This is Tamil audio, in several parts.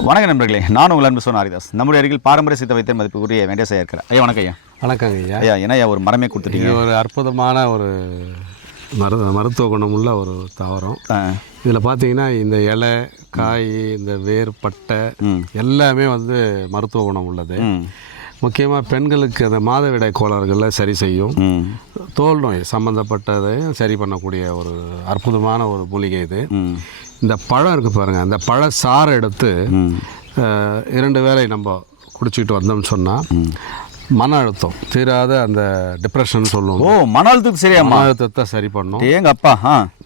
வணக்கம் நண்பர்களே நான் உங்கள் அன்பு சொன்ன ஹரிதாஸ். நம்முடைய அருகில் பாரம்பரிய சித்த வைத்திய மதிப்புக்குரிய வெங்கடேசையா இருக்கிறேன் ஐயா வணக்கம் ஐயா. வணக்கங்க ஐயா. ஐயா ஐயா ஒரு மரமே கொடுத்துட்டீங்க? ஒரு அற்புதமான ஒரு மரு மருத்துவ குணமுள்ள ஒரு தாவரம். இதில் பார்த்தீங்கன்னா இந்த இலை காய் இந்த வேர் பட்டை. எல்லாமே வந்து மருத்துவ குணம் உள்ளது. முக்கியமாக பெண்களுக்கு அந்த மாதவிடாய் கோளாறுகளை சரி செய்யும். தோல் நோய் சம்மந்தப்பட்டதையும் சரி பண்ணக்கூடிய ஒரு அற்புதமான ஒரு மூலிகை இது. இந்த பழம் இருக்குது பாருங்கள் அந்த பழ சாறை எடுத்து இரண்டு வேளை நம்ம குடிச்சிட்டு வந்தோம்னு சொன்னால் மன அழுத்தம். தீராத அந்த டிப்ரெஷன் சொல்லுவோம் ஓ மன அழுத்தத்துக்கு சரியாம்மா. மன அழுத்தத்தை சரி பண்ணும். ஏங்க அப்பா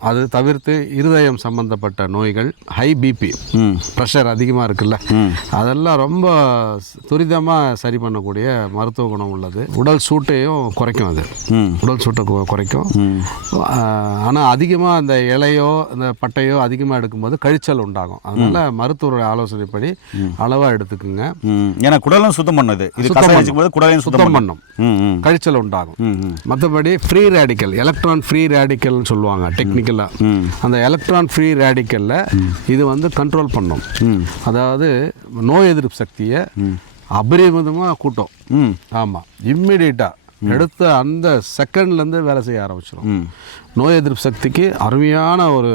அது தவிர்த்து இருதயம் சம்பந்தப்பட்ட நோய்கள் ஹை பிபி ப்ரெஷர் அதிகமாக இருக்குல்ல. அதெல்லாம் ரொம்ப துரிதமாக சரி பண்ணக்கூடிய மருத்துவ குணம் உள்ளது. உடல் சூட்டையும் குறைக்கும் அது. உடல் சூட்டை குறைக்கும். ஆனால் அதிகமாக அந்த இலையோ அந்த பட்டையோ அதிகமாக எடுக்கும்போது கழிச்சல் உண்டாகும். அதனால மருத்துவருடைய ஆலோசனைப்படி அளவாக எடுத்துக்குங்க. ஏன்னா குடலும் சுத்தம் பண்ணுது. இது சுத்தம் குடலையும் சுத்தம் பண்ணும். கழிச்சல் உண்டாகும். மற்றபடி ஃப்ரீ ரேடிக்கல் எலக்ட்ரான் ஃப்ரீ ரேடிக்கல்னு சொல்லுவாங்க டெக்னிக்கலாக அந்த எலக்ட்ரான் ஃப்ரீ ரேடிக்கலில் இது வந்து கண்ட்ரோல் பண்ணும். ம். அதாவது நோய் எதிர்ப்பு சக்தியை அபரிமிதமாக கூட்டும். ம். ஆமாம் இம்மிடியட்டாக எடுத்த அந்த செகண்ட்லேருந்து வேலை செய்ய ஆரம்பிச்சிடும் நோய் எதிர்ப்பு சக்திக்கு அருமையான ஒரு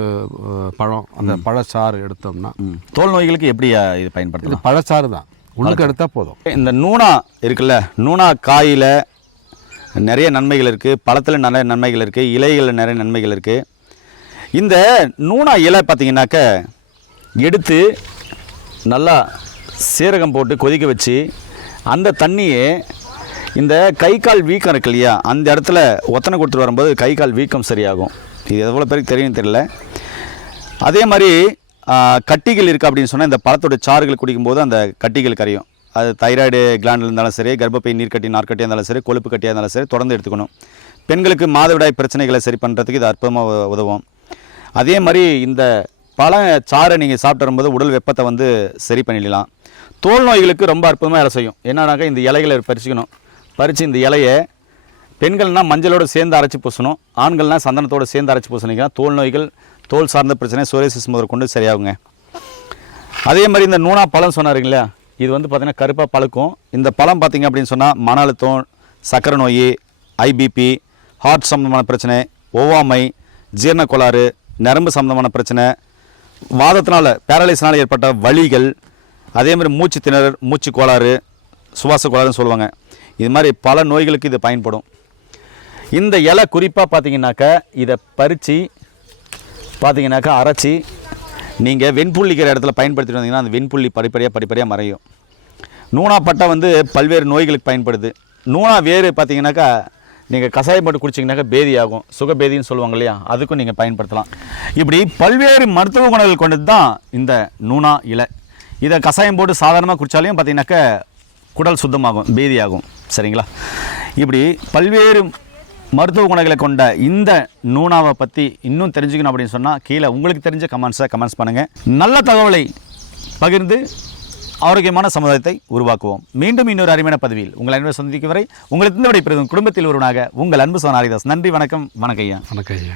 பழம். அந்த பழச்சாறு எடுத்தோம்னா. தோல் நோய்களுக்கு எப்படி இது பயன்படுத்தலாம்? பழச்சாறு தான். உள்ளுக்கு எடுத்தால் போதும். இந்த நூனா இருக்குல்ல நூனா காயில் நிறைய நன்மைகள் இருக்குது பழத்தில் நிறைய நன்மைகள் இருக்குது இலைகளில் நிறைய நன்மைகள் இருக்குது இந்த நூனா இலை பார்த்தீங்கன்னாக்க எடுத்து நல்லா சீரகம் போட்டு கொதிக்க வச்சு அந்த தண்ணியை இந்த கை கால் வீக்கம் இருக்கு இல்லையா அந்த இடத்துல ஒத்தனை கொடுத்துட்டு வரும்போது கை கால் வீக்கம் சரியாகும். இது எவ்வளோ பேருக்கு தெரியும் தெரியல. அதே மாதிரி கட்டிகள் இருக்குது அப்படின்னு சொன்னால் இந்த பழத்தோட சாறுகள் குடிக்கும்போது அந்த கட்டிகள் கரையும். அது தைராய்டு கிளாண்டில் இருந்தாலும் சரி கர்ப்பப்பை நீர்க்கட்டி நார்க்கட்டியாக இருந்தாலும் சரி கொழுப்பு கட்டியாக இருந்தாலும் சரி தொடர்ந்து எடுத்துக்கணும். பெண்களுக்கு மாதவிடாய் பிரச்சனைகளை சரி பண்ணுறதுக்கு இது அற்புதமாக உதவும். அதே மாதிரி இந்த பழ சாறை நீங்கள் சாப்பிட்டு வரும்போது உடல் வெப்பத்தை வந்து சரி பண்ணிடலாம். தோல் நோய்களுக்கு ரொம்ப அற்புதமாக வேலை செய்யும். என்னன்னாக்கா இந்த இலைகளை பறிச்சுக்கணும். பறித்து இந்த இலையை பெண்கள்னா மஞ்சளோட சேர்ந்து அரைச்சி பூசணும். ஆண்கள்னா சந்தனத்தோடு சேர்ந்து அரைச்சி பூசணிங்கன்னா தோல் நோய்கள் தோல் சார்ந்த பிரச்சனை சோரியாசிஸ் முதற்கொண்டு சரியாகுங்க. அதே மாதிரி இந்த நூனா பழம் சொன்னாருங்களா இது வந்து பார்த்திங்கன்னா கருப்பாக பழுக்கும். இந்த பழம் பார்த்திங்க அப்படின்னு சொன்னால் மன அழுத்தம் சக்கரை நோய் ஐபிபி ஹார்ட் சம்மந்தமான பிரச்சனை ஒவ்வாமை ஜீரண கோளாறு நரம்பு சம்மந்தமான பிரச்சனை வாதத்தினால் பேரலைஸ்னால் ஏற்பட்ட வலிகள் அதே மாதிரி மூச்சு திணறல் மூச்சு கோளாறு சுவாச கோளாறுன்னு சொல்லுவாங்க. இது மாதிரி பல நோய்களுக்கு இது பயன்படும். இந்த இலை குறிப்பாக பார்த்தீங்கன்னாக்கா இதை பறித்து பார்த்தீங்கன்னாக்கா அரைச்சி நீங்கள் வெண்புள்ளிக்கிற இடத்துல பயன்படுத்திட்டு வந்தீங்கன்னா அந்த வெண்புள்ளி படிப்படியாக படிப்படியாக மறையும். நூனா பட்டை வந்து பல்வேறு நோய்களுக்கு பயன்படுது. நூனா வேறு பார்த்தீங்கன்னாக்கா நீங்கள் கஷாயம் போட்டு குடிச்சிங்கனாக்கா பேதி ஆகும் சுகபேதின்னு சொல்லுவாங்க இல்லையா? அதுக்கும் நீங்கள் பயன்படுத்தலாம். இப்படி பல்வேறு மருத்துவ குணங்கள் கொண்டது தான் இந்த நூனா இலை. இதை கஷாயம் போட்டு சாதாரணமாக குடித்தாலையும் பார்த்தீங்கன்னாக்கா குடல் சுத்தமாகும் பேதி ஆகும் சரிங்களா? இப்படி பல்வேறு மருத்துவ குணங்களை கொண்ட இந்த நூனாவை பற்றி இன்னும் தெரிஞ்சுக்கணும் அப்படின்னு சொன்னால் கீழே உங்களுக்கு தெரிஞ்ச கமெண்ட்ஸை கமெண்ட்ஸ் பண்ணுங்கள் நல்ல தகவலை பகிர்ந்து ஆரோக்கியமான சமுதாயத்தை உருவாக்குவோம். மீண்டும் இன்னொரு அருமையான பதவியில் உங்கள் அன்பை சந்திக்கும் வரை உங்களுக்கு இந்த விடைபெறும் குடும்பத்தில் ஒருவனாக உங்கள் அன்பு சோனாரிதாஸ் நன்றி வணக்கம் வணக்கம் ஐயா. வணக்கம் ஐயா.